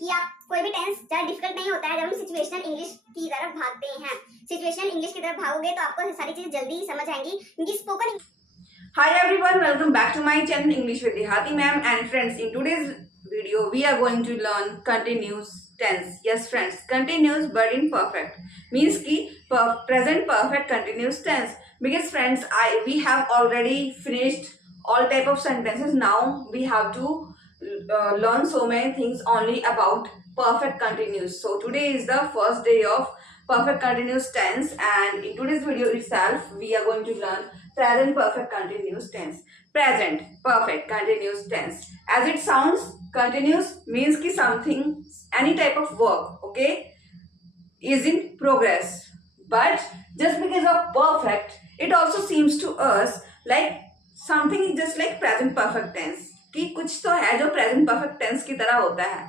कि आप कोई भी टेंस ज़्यादा डिफिकल्ट नहीं होता है जब हम सिचुएशनल इंग्लिश की तरफ भागते हैं। सिचुएशनल इंग्लिश की तरफ भागोगे तो आपको सारी चीज़ें जल्दी ही समझ आएंगी, क्योंकि spoken. Hi everyone, welcome back to my channel English with Dehati ma'am. And friends, in today's video we are going to learn continuous tense. Yes friends, continuous but imperfect means ki present perfect continuous tense. Because friends, we have already finished all type of sentences. Now we have to learn so many things only about perfect continuous. So today is the first day of perfect continuous tense, and in today's video itself we are going to learn present perfect continuous tense. Present perfect continuous tense, as it sounds, continuous means ki something, any type of work, okay, is in progress. But just because of perfect, it also seems to us like something is just like present perfect tense, कि कुछ तो है जो present perfect tense की तरह होता है.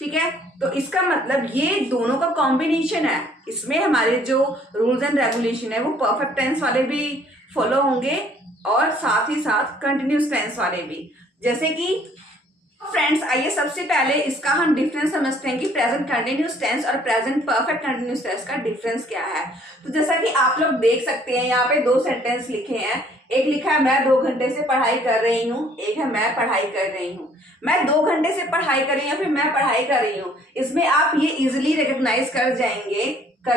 ठीक है, तो इसका मतलब ये दोनों का कॉम्बिनेशन है. इसमें हमारे जो रूल्स एंड रेगुलेशन है वो परफेक्ट टेंस वाले भी फॉलो होंगे और साथ ही साथ कंटिन्यूस टेंस वाले भी. जैसे कि फ्रेंड्स, आइए सबसे पहले इसका हम डिफरेंस समझते हैं कि प्रेजेंट कंटिन्यूस टेंस और प्रेजेंट परफेक्ट कंटिन्यूस टेंस का डिफरेंस क्या है. तो जैसा कि आप लोग देख सकते हैं, यहाँ पे दो सेंटेंस लिखे हैं. एक लिखा है मैं 2 घंटे से पढ़ाई कर रही हूँ, एक है मैं पढ़ाई कर रही हूँ. मैं 2 घंटे से पढ़ाई कर रही हूँ, फिर मैं पढ़ाई कर रही हूँ. इसमें आप ये इजिली रिकॉग्नाइज कर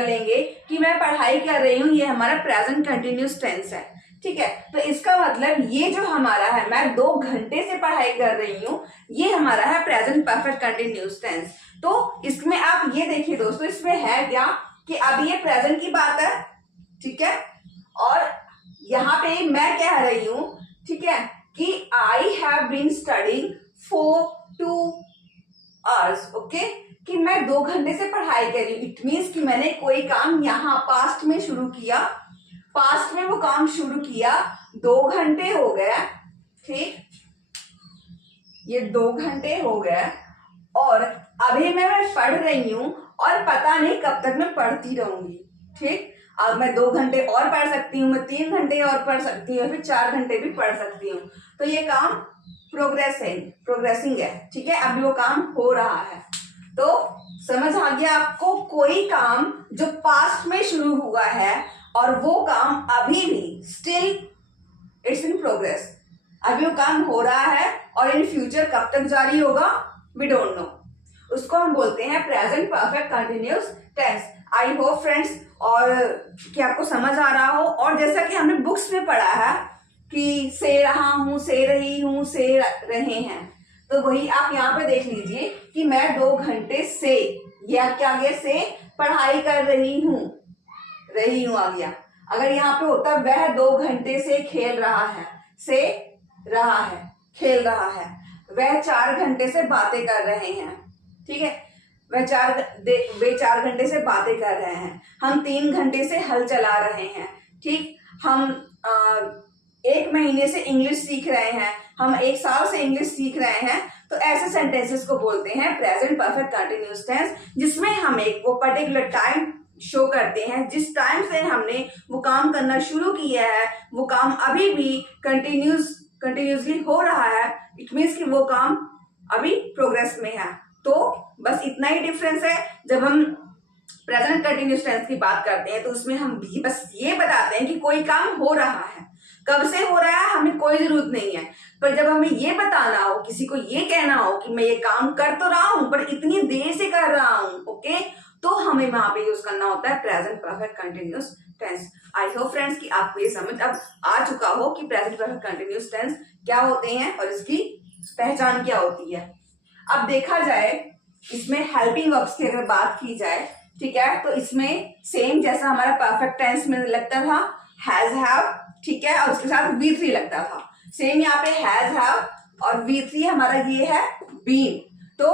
लेंगे कि मैं पढ़ाई कर रही हूँ, ये हमारा प्रेजेंट कंटिन्यूस टेंस है. ठीक है, तो इसका मतलब ये जो हमारा है मैं 2 घंटे से पढ़ाई कर रही हूँ, ये हमारा है प्रेजेंट परफेक्ट कंटिन्यूस टेंस. तो इसमें आप ये देखिए दोस्तों, इसमें है क्या कि अब ये प्रेजेंट की बात है. ठीक है, और यहाँ पे मैं कह रही हूं, ठीक है, कि I have been studying for 2 hours. Okay, कि मैं 2 घंटे से पढ़ाई कर रही हूँ. इट मीन्स कि मैंने कोई काम यहाँ पास्ट में शुरू किया, पास्ट में वो काम शुरू किया, 2 घंटे हो गए. ठीक, ये 2 घंटे हो गए और अभी मैं पढ़ रही हूं और पता नहीं कब तक मैं पढ़ती रहूंगी. ठीक, अब मैं 2 घंटे और पढ़ सकती हूँ, मैं 3 घंटे और पढ़ सकती हूँ, फिर 4 घंटे भी पढ़ सकती हूँ. तो ये काम प्रोग्रेसिंग है. ठीक है, अभी वो काम हो रहा है. तो समझ आ गया आपको, कोई काम जो पास्ट में शुरू हुआ है और वो काम अभी भी स्टिल इट्स इन प्रोग्रेस, अभी वो काम हो रहा है और इन फ्यूचर कब तक जारी होगा वी डोंट नो, उसको हम बोलते हैं present perfect continuous tense. I hope friends और कि आपको समझ आ रहा हो. और जैसा कि हमने बुक्स में पढ़ा है कि से रहा हूं, से रही हूं, से रहे हैं, तो वही आप यहाँ पे देख लीजिए कि मैं 2 घंटे से, या क्या आ गया, से पढ़ाई कर रही हूं आ गया. अगर यहाँ पे होता वह 2 घंटे से खेल रहा है, से रहा है, खेल रहा है. वह 4 घंटे से बातें कर रहे हैं. ठीक है, वे 4 घंटे से बातें कर रहे हैं. हम 3 घंटे से हल चला रहे हैं. ठीक, हम 1 महीने से इंग्लिश सीख रहे हैं, हम 1 साल से इंग्लिश सीख रहे हैं. तो ऐसे सेंटेंसेस को बोलते हैं प्रेजेंट परफेक्ट कंटिन्यूस टेंस, जिसमें हम एक वो पर्टिकुलर टाइम शो करते हैं, जिस टाइम से हमने वो काम करना शुरू किया है वो काम अभी भी कंटिन्यूसली हो रहा है. इट मीन्स कि वो काम अभी प्रोग्रेस में है. तो बस इतना ही डिफरेंस है. जब हम प्रेजेंट कंटिन्यूस टेंस की बात करते हैं तो उसमें हम बस ये बताते हैं कि कोई काम हो रहा है, कब से हो रहा है हमें कोई जरूरत नहीं है. पर जब हमें ये बताना हो, किसी को ये कहना हो कि मैं ये काम कर तो रहा हूं पर इतनी देर से कर रहा हूं, ओके, तो हमें वहां पे यूज करना होता है present perfect continuous tense. I hope friends कि आपको ये समझ अब आ चुका हो कि प्रेजेंट परफेक्ट कंटिन्यूस टेंस क्या होते हैं और इसकी पहचान क्या होती है. अब देखा जाए इसमें हेल्पिंग वर्ब्स की अगर बात की जाए, ठीक है, तो इसमें सेम जैसा हमारा परफेक्ट टेंस में लगता था हैज हैव, ठीक है, और उसके साथ V3 लगता था. सेम यहाँ पे हैज हैव और V3 हमारा ये है बीन. तो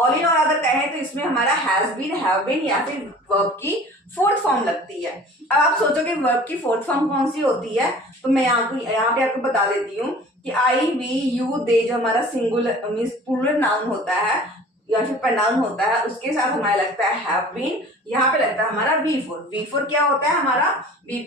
ऑल इन ऑल अगर कहें तो इसमें हमारा हैज बीन, हैव बीन या फिर वर्ब की 4th फॉर्म लगती है. अब आप सोचोगे वर्ब की 4th फॉर्म कौन सी होती है, तो मैं यहाँ पे आपको बता देती हूँ कि आई वी यू दे जो हमारा सिंगुलर मीन्स प्लूरल नाउन होता है या फिर प्रोनाउन होता है, उसके साथ हमारा लगता है हैव बीन. यहाँ पे लगता है हमारा V4 क्या होता है हमारा वर्ब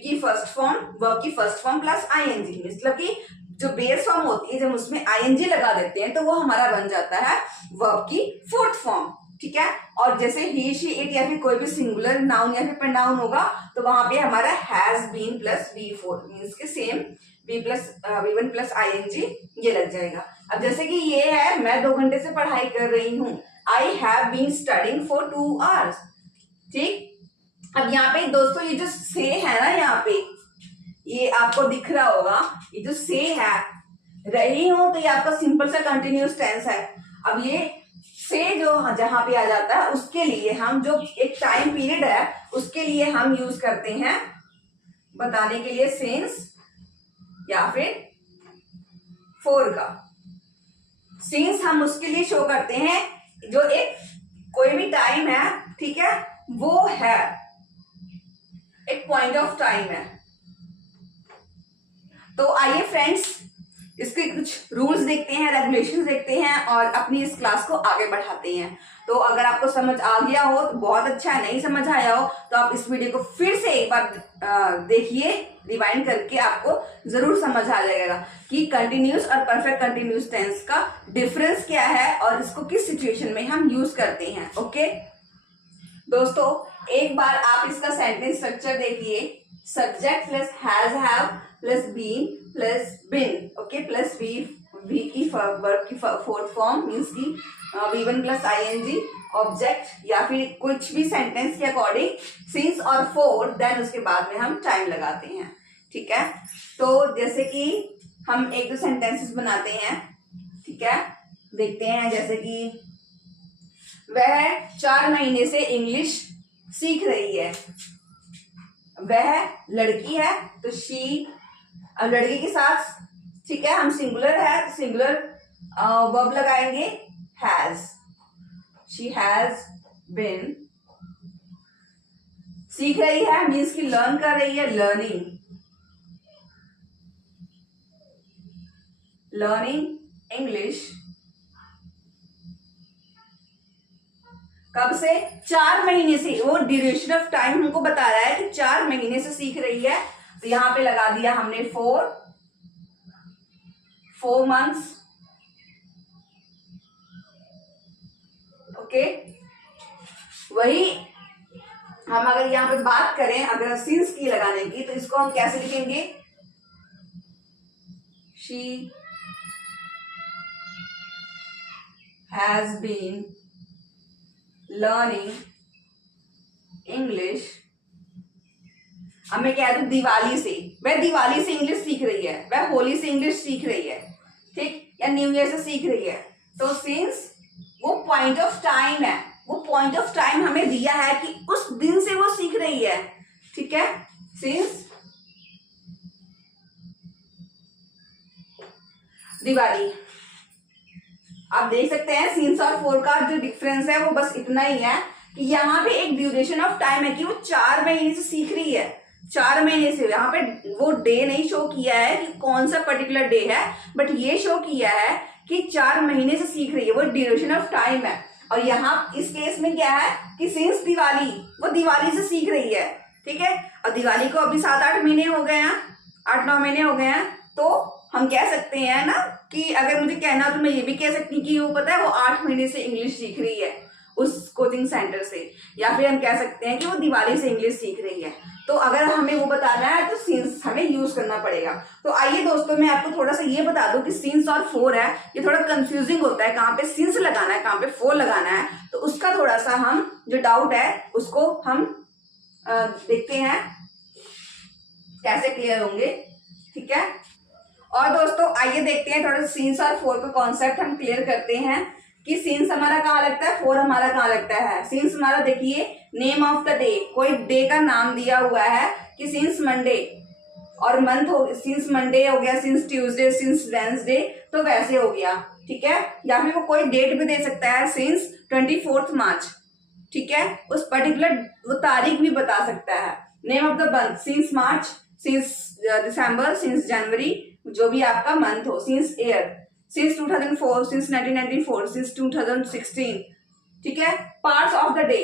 की फर्स्ट फॉर्म प्लस आईएनजी, मतलब कि जो बेस फॉर्म होती है जब उसमें आईएनजी लगा देते हैं तो वो हमारा बन जाता है वर्ब की 4th फॉर्म. ठीक है। और जैसे ही शी इट या फिर कोई भी सिंगुलर नाउन या फिर प्रोनाउन होगा तो वहां पे हमारा has been plus V4 means के सेम V1 प्लस ING ये लग जाएगा। अब जैसे कि ये है मैं 2 घंटे से पढ़ाई कर रही हूँ, I have been studying for 2 hours। ठीक। अब यहाँ पे दोस्तों ये जो से है ना, यहाँ पे ये आपको दिख रहा होगा, ये जो से है रही हूं तो ये आपका सिंपल सा कंटिन्यूस टेंस है। अब ये से जो जहां पे आ जाता है उसके लिए हम जो एक टाइम पीरियड है उसके लिए हम यूज करते हैं बताने के लिए सिंस या फिर फोर का। सिंस हम उसके लिए शो करते हैं जो एक कोई भी टाइम है, ठीक है, वो है एक पॉइंट ऑफ टाइम है। तो आइए फ्रेंड्स इसके कुछ रूल्स देखते हैं, रेगुलेशंस देखते हैं और अपनी इस क्लास को आगे बढ़ाते हैं। तो अगर आपको समझ आ गया हो तो बहुत अच्छा है, नहीं समझ आया हो तो आप इस वीडियो को फिर से एक बार देखिए, रिवाइंड करके आपको जरूर समझ आ जाएगा कि कंटिन्यूस और परफेक्ट कंटिन्यूस टेंस का डिफरेंस क्या है और इसको किस सिचुएशन में हम यूज करते हैं। ओके दोस्तों, एक बार आप इसका सेंटेंस स्ट्रक्चर देखिए, subject plus has have plus been plus been, okay, plus V की वर्ब की फोर्थ फॉर्म मीन्स की V1 प्लस ING, ऑब्जेक्ट या फिर कुछ भी सेंटेंस के अकॉर्डिंग सिंस और फोर, देन उसके बाद में हम टाइम लगाते हैं। ठीक है, तो जैसे कि हम एक दो सेंटेंसेस बनाते हैं, ठीक है, देखते हैं। जैसे कि वह 4 महीने से इंग्लिश सीख रही है। वह लड़की है तो शी, अब लड़की के साथ, ठीक है, हम सिंगुलर है तो सिंगुलर वर्ब लगाएंगे हैज। शी हैज बिन, सीख रही है मीन्स की लर्न कर रही है, लर्निंग इंग्लिश। कब से? 4 महीने से। वो ड्यूरेशन ऑफ टाइम हमको बता रहा है कि 4 महीने से सीख रही है, तो यहां पे लगा दिया हमने 4 months। ओके, वही हम अगर यहां पे बात करें अगर सिंस की लगाने की तो इसको हम कैसे लिखेंगे? She has been learning English. अब मैं कह दूं दिवाली से, वह दिवाली से इंग्लिश सीख रही है, वह होली से इंग्लिश सीख रही है, ठीक, या न्यू ईयर से सीख रही है। तो सिंस वो पॉइंट ऑफ टाइम है, वो पॉइंट ऑफ टाइम हमें दिया है कि उस दिन से वो सीख रही है। ठीक है, सिंस दिवाली। आप देख सकते हैं सिंस और फोर का जो डिफरेंस है वो बस इतना ही है कि यहाँ पे एक ड्यूरेशन ऑफ टाइम है कि वो 4 महीने से सीख रही है। 4 महीने से, यहाँ पे वो डे नहीं शो किया है कि कौन सा पर्टिकुलर डे है, बट ये शो किया है कि 4 महीने से सीख रही है, वो ड्यूरेशन ऑफ टाइम है। और यहाँ इस केस में क्या है कि सिंस दिवाली, वो दिवाली से सीख रही है। ठीक है, और दिवाली को अभी 7-8 महीने हो गए हैं, 8-9 महीने हो गए हैं। तो हम कह सकते हैं ना कि अगर मुझे कहना तो मैं ये भी कह सकती हूँ कि वो पता है वो 8 महीने से इंग्लिश सीख रही है उस कोचिंग सेंटर से, या फिर हम कह सकते हैं कि वो दिवाली से इंग्लिश सीख रही है। तो अगर हमें वो बताना है तो सिंस हमें यूज करना पड़ेगा। तो आइए दोस्तों मैं आपको थोड़ा सा ये बता दूं कि सिंस और फोर है, ये थोड़ा कंफ्यूजिंग होता है, कहाँ पे सिंस लगाना है कहाँ पे फोर लगाना है, तो उसका थोड़ा सा हम जो डाउट है उसको हम देखते हैं कैसे क्लियर होंगे। ठीक है, और दोस्तों आइए देखते हैं थोड़ा सिंस और फोर का कॉन्सेप्ट हम क्लियर करते हैं कि सिंस हमारा कहाँ लगता है, फोर हमारा कहाँ लगता है। सिंस हमारा देखिए नेम ऑफ द डे, कोई डे का नाम दिया हुआ है कि सिंस मंडे, और मंथ हो, सिंस मंडे हो गया, सिंस ट्यूसडे, सिंस वेंसडे, तो वैसे हो गया। ठीक है, या फिर वो कोई डेट भी दे सकता है, सिंस 24 मार्च। ठीक है, उस पर्टिकुलर वो तारीख भी बता सकता है। Name of the month, since March, since December, since January, जो भी आपका मंथ हो। Since year, since 2004, since 1994, since 2016। ठीक है, parts of the day,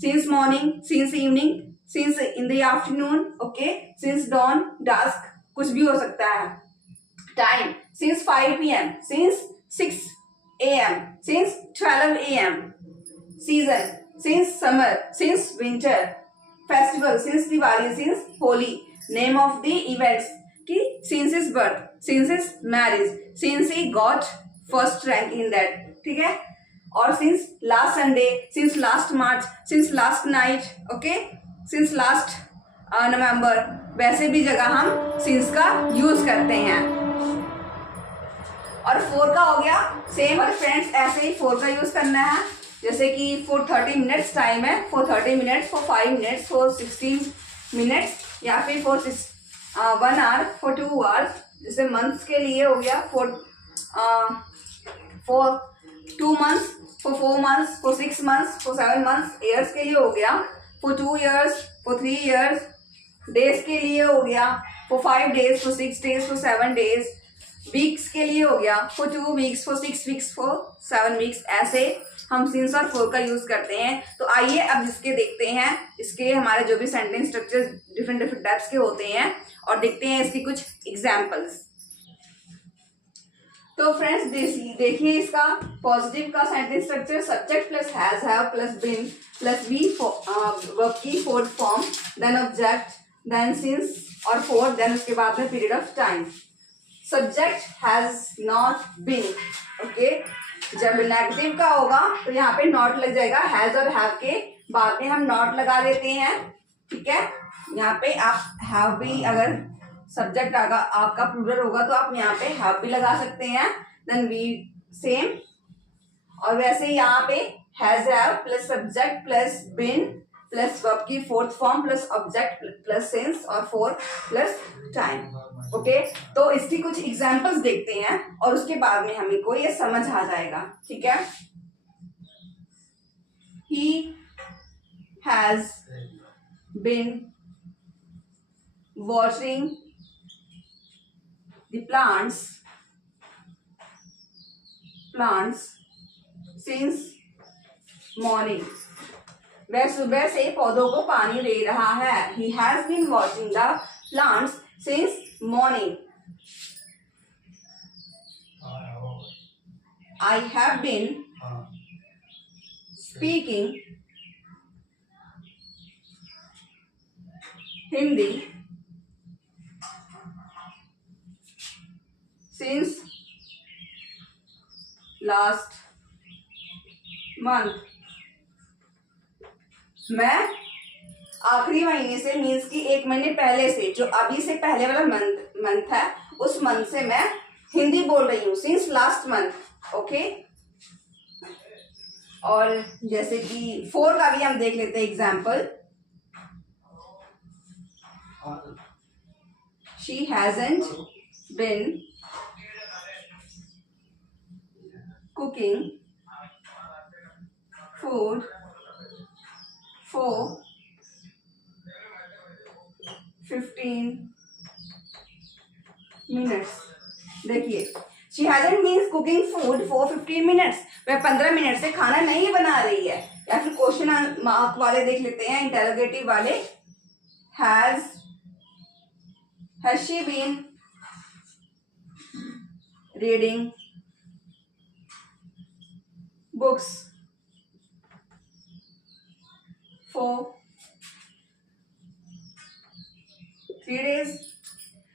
since morning, since evening, since in the afternoon, okay, since dawn, dusk, कुछ भी हो सकता है। Time, since 5 PM, since 6 AM, since 12 AM। Season, since summer, since winter, festival, since Diwali, since Holi, name of the events कि since is birth, since is marriage, since he got first rank in that, ठीक है। और since last Sunday, since last मार्च, since last night, okay, since last नवंबर, वैसे भी जगह हम since का use करते हैं। और फोर का हो गया सेम और फ्रेंड्स, ऐसे ही फोर का यूज करना है, जैसे कि फॉर 30 मिनट्स टाइम है, for 30 minutes, for 5 minutes, for 16 minutes, या फिर फॉर 1 आवर, फॉर 2 आवर्स। जैसे मंथ्स के लिए हो गया for 2 months, for 4 months, for 6 months, for 7 months. Years के लिए हो गया for 2 years, for 3 years. Days के लिए हो गया for 5 days, for 6 days, for 7 days. Weeks के लिए हो गया for 2 weeks, for 6 weeks, for 7 weeks. ऐसे हम सिंस और फोर का यूज करते हैं। तो आइए अब इसके देखते हैं, इसके हमारे जो भी sentence structure different different types के होते हैं, और देखते हैं इसकी कुछ एग्जाम्पल्स। तो फ्रेंड्स देखिए इसका पॉजिटिव का sentence structure, subject plus has, have plus been plus V, verb की fourth form, then object, then since और फोर, देन उसके बाद में period of time. Subject has not been, okay. जब नेगेटिव का होगा तो यहाँ पे नॉट लग जाएगा, हैज और हैव के बाद में हम नॉट लगा लेते हैं, ठीक है। यहाँ पे आप हैव भी, अगर सब्जेक्ट आपका प्लूरल होगा तो आप यहाँ पे हैव भी लगा सकते हैं, देन वी सेम। और वैसे यहाँ पे has, have plus subject plus been plus verb की fourth form plus object plus since और फोर प्लस टाइम, ओके। तो इसकी कुछ एग्जांपल्स देखते हैं और उसके बाद में हमें को ये समझ आ जाएगा, ठीक है। He has been watching the plants since morning. वह सुबह से पौधों को पानी दे रहा है। He has been watching the plants since morning. I have been speaking Hindi since last month. मैं आखिरी महीने से, मीन्स कि 1 महीने पहले से, जो अभी से पहले वाला मंथ है, उस मंथ से मैं हिंदी बोल रही हूँ, सिंस लास्ट मंथ, ओके। और जैसे कि 4 का भी हम देख लेते हैं example. She hasn't been cooking food for 15 minutes। देखिए, she hasn't been cooking food for 15 minutes। वह 15 मिनट से खाना नहीं बना रही है। या फिर क्वेश्चन मार्क वाले देख लेते हैं, इंटरोगेटिव वाले। has she been reading books for 3 days?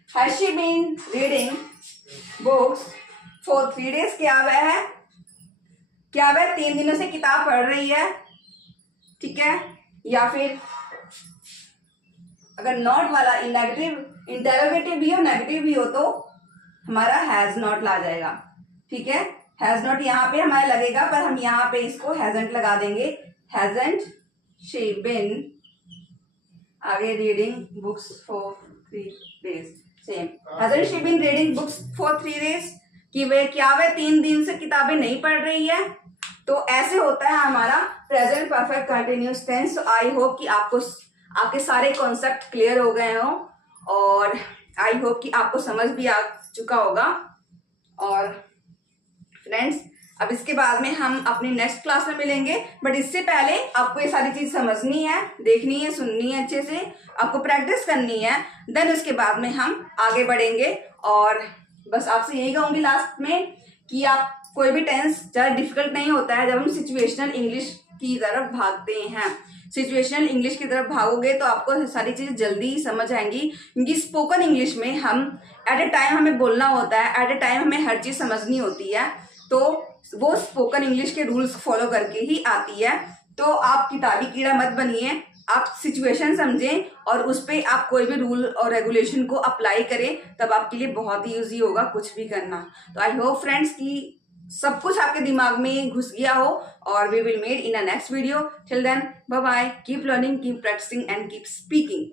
Has she been reading books for 3 days? क्या वह 3 दिनों से किताब पढ़ रही है, ठीक है। या फिर अगर नॉट वाला नेगेटिव, इंटरोगेटिव भी हो नेगेटिव भी हो तो हमारा हैज नॉट ला जाएगा, ठीक है। हैज नॉट यहाँ पे हमारे लगेगा, पर हम यहाँ पे इसको हैजंट लगा देंगे। हैजंट she been आगे reading books for 3 days, same। hasn't she been reading books for 3 days? कि वह 3 दिन से किताबें नहीं पढ़ रही है। तो ऐसे होता है हमारा present perfect continuous tense. I hope कि आपके सारे कॉन्सेप्ट क्लियर हो गए हों, और आई होप कि आपको समझ भी आ चुका होगा। और फ्रेंड्स, अब इसके बाद में हम अपनी नेक्स्ट क्लास में मिलेंगे, बट इससे पहले आपको ये सारी चीज समझनी है, देखनी है, सुननी है, अच्छे से आपको प्रैक्टिस करनी है। देन उसके बाद में हम आगे बढ़ेंगे। और बस आपसे यही कहूंगी लास्ट में कि आप कोई भी टेंस ज़्यादा डिफिकल्ट नहीं होता है जब हम सिचुएशनल इंग्लिश की तरफ भागते हैं। सिचुएशनल इंग्लिश की तरफ भागोगे तो आपको सारी चीजें जल्दी ही समझ आएंगी, क्योंकि स्पोकन इंग्लिश में हम एट ए टाइम हमें बोलना होता है, एट ए टाइम हमें हर चीज समझनी होती है, तो वो स्पोकन इंग्लिश के रूल्स फॉलो करके ही आती है। तो आप किताबी कीड़ा मत बनिए, आप सिचुएशन समझें और उस पर आप कोई भी रूल और रेगुलेशन को अप्लाई करें, तब आपके लिए बहुत ही ईजी होगा कुछ भी करना। तो आई होप फ्रेंड्स कि सब कुछ आपके दिमाग में घुस गया हो, और we will met in a next video. Till then bye bye, keep learning, keep practising and keep speaking.